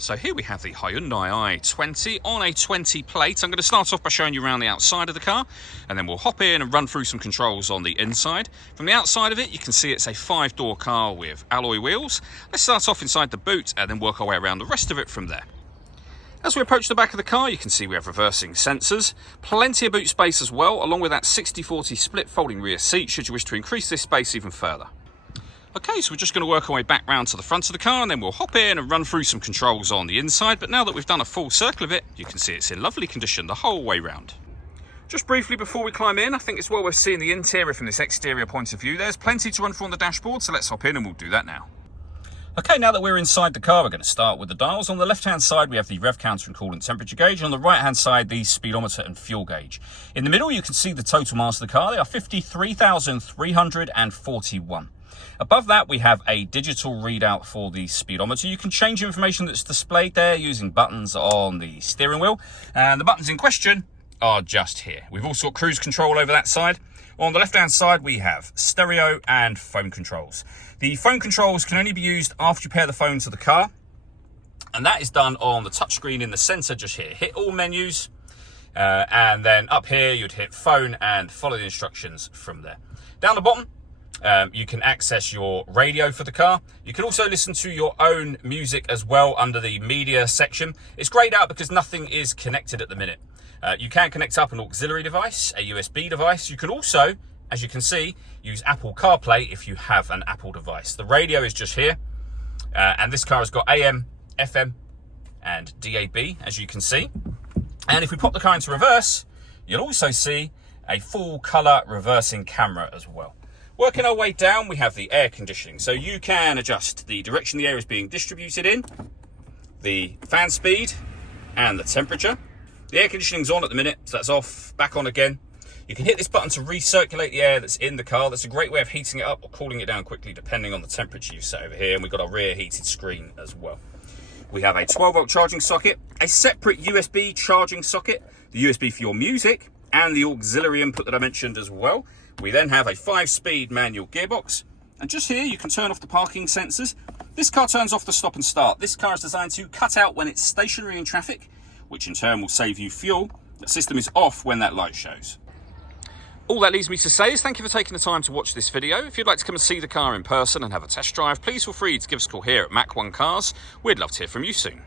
So here we have the Hyundai i20 on a 20 plate. I'm going to start off by showing you around the outside of the car, and then we'll hop in and run through some controls on the inside. From the outside of it, you can see it's a 5-door car with alloy wheels. Let's start off inside the boot and then work our way around the rest of it from there. As we approach the back of the car, you can see we have reversing sensors, plenty of boot space as well, along with that 60/40 split folding rear seat should you wish to increase this space even further. Okay, so we're just going to work our way back round to the front of the car, and then we'll hop in and run through some controls on the inside. But now that we've done a full circle of it, you can see it's in lovely condition the whole way round. Just briefly before we climb in, I think it's well worth seeing the interior from this exterior point of view. There's plenty to run through on the dashboard, so let's hop in and we'll do that now. Okay, now that we're inside the car, we're going to start with the dials. On the left-hand side, we have the rev counter and coolant temperature gauge. On the right-hand side, the speedometer and fuel gauge. In the middle, you can see the total miles of the car. They are 53,341. Above that, we have a digital readout for the speedometer. You can change information that's displayed there using buttons on the steering wheel. And the buttons in question are just here. We've also got cruise control over that side. On the left-hand side, we have stereo and phone controls. The phone controls can only be used after you pair the phone to the car. And that is done on the touchscreen in the center just here. Hit all menus. And then up here, you'd hit phone and follow the instructions from there. Down the bottom, you can access your radio for the car. You can also listen to your own music as well under the media section. It's grayed out because nothing is connected at the minute. You can connect up an auxiliary device, a USB device. You can also, as you can see, use Apple CarPlay if you have an Apple device. The radio is just here. And this car has got AM, FM, and DAB, as you can see. And if we pop the car into reverse, you'll also see a full color reversing camera as well. Working our way down, we have the air conditioning. So you can adjust the direction the air is being distributed in, the fan speed, and the temperature. The air conditioning's on at the minute, so that's off, back on again. You can hit this button to recirculate the air that's in the car. That's a great way of heating it up or cooling it down quickly, depending on the temperature you set over here. And we've got our rear heated screen as well. We have a 12-volt charging socket, a separate USB charging socket, the USB for your music, and the auxiliary input that I mentioned as well. We then have a 5-speed manual gearbox. And just here, you can turn off the parking sensors. This car turns off the stop and start. This car is designed to cut out when it's stationary in traffic, which in turn will save you fuel. The system is off when that light shows. All that leaves me to say is thank you for taking the time to watch this video. If you'd like to come and see the car in person and have a test drive, please feel free to give us a call here at Mach 1 Cars. We'd love to hear from you soon.